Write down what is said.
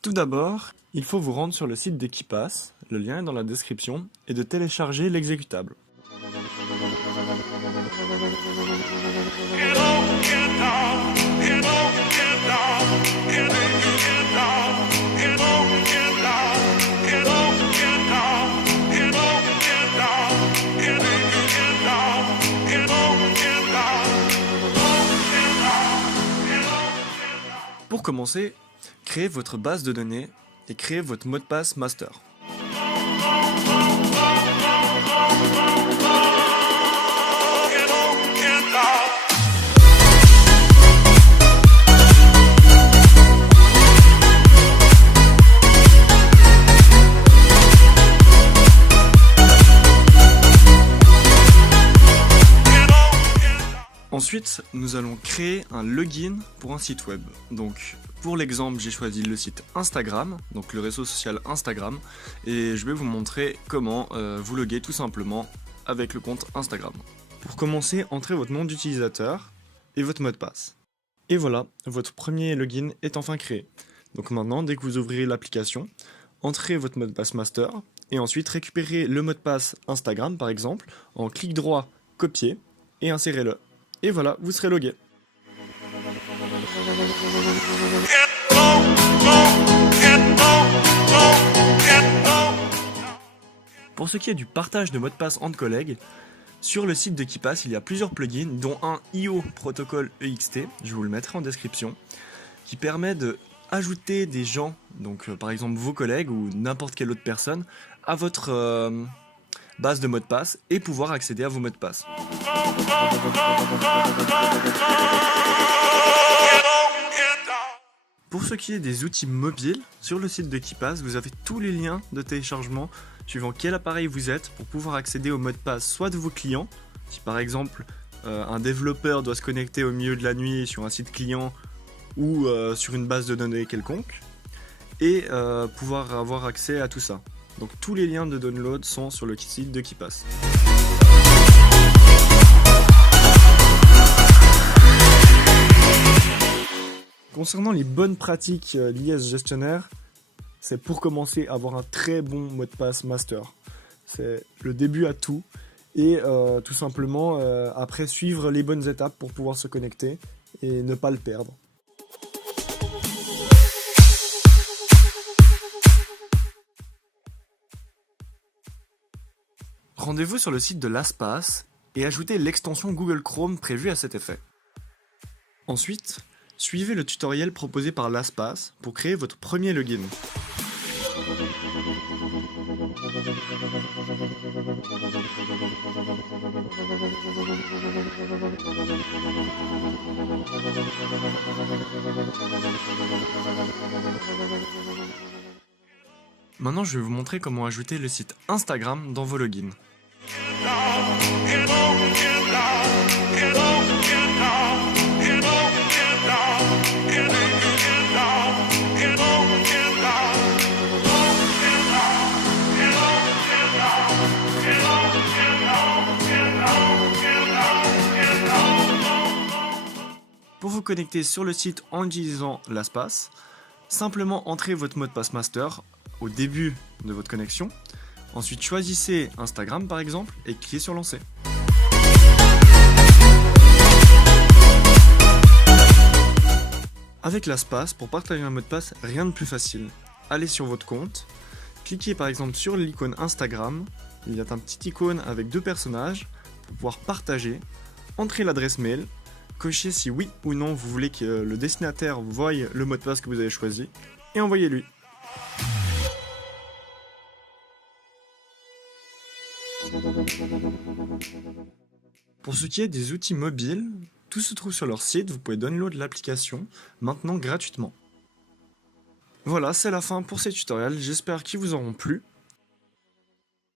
Tout d'abord, il faut vous rendre sur le site d'Equipass, le lien est dans la description, et de télécharger l'exécutable. Pour commencer, créez votre base de données et créez votre mot de passe master. Ensuite, nous allons créer un login pour un site web. Donc, pour l'exemple, j'ai choisi le site Instagram, donc le réseau social Instagram, et je vais vous montrer comment vous loguer tout simplement avec le compte Instagram. Pour commencer, entrez votre nom d'utilisateur et votre mot de passe. Et voilà, votre premier login est enfin créé. Donc maintenant, dès que vous ouvrirez l'application, entrez votre mot de passe master, et ensuite récupérez le mot de passe Instagram par exemple, en clic droit, copier, et insérez-le. Et voilà, vous serez logué. Pour ce qui est du partage de mots de passe entre collègues, sur le site d'Equipass, il y a plusieurs plugins, dont un IO Protocol EXT, je vous le mettrai en description, qui permet de ajouter des gens, donc par exemple vos collègues ou n'importe quelle autre personne, à votre base de mots de passe et pouvoir accéder à vos mots de passe. Pour ce qui est des outils mobiles, sur le site d'Equipass, vous avez tous les liens de téléchargement suivant quel appareil vous êtes pour pouvoir accéder aux mots de passe soit de vos clients, si par exemple un développeur doit se connecter au milieu de la nuit sur un site client ou sur une base de données quelconque, et pouvoir avoir accès à tout ça. Donc tous les liens de download sont sur le site d'Equipass. Concernant les bonnes pratiques liées à ce gestionnaire, c'est pour commencer à avoir un très bon mot de passe master. C'est le début à tout et tout simplement après suivre les bonnes étapes pour pouvoir se connecter et ne pas le perdre. Rendez-vous sur le site de LastPass et ajoutez l'extension Google Chrome prévue à cet effet. Ensuite, suivez le tutoriel proposé par LastPass pour créer votre premier login. Maintenant, je vais vous montrer comment ajouter le site Instagram dans vos logins. Pour vous connecter sur le site en utilisant LastPass, simplement entrez votre mot de passe master au début de votre connexion. Ensuite, choisissez Instagram par exemple et cliquez sur lancer. Avec LastPass, pour partager un mot de passe, rien de plus facile. Allez sur votre compte, cliquez par exemple sur l'icône Instagram, il y a un petit icône avec deux personnages pour pouvoir partager, entrez l'adresse mail, cochez si oui ou non vous voulez que le destinataire voie le mot de passe que vous avez choisi et envoyez-lui. Pour ce qui est des outils mobiles, tout se trouve sur leur site, vous pouvez download l'application maintenant gratuitement. Voilà, c'est la fin pour ces tutoriels, j'espère qu'ils vous auront plu.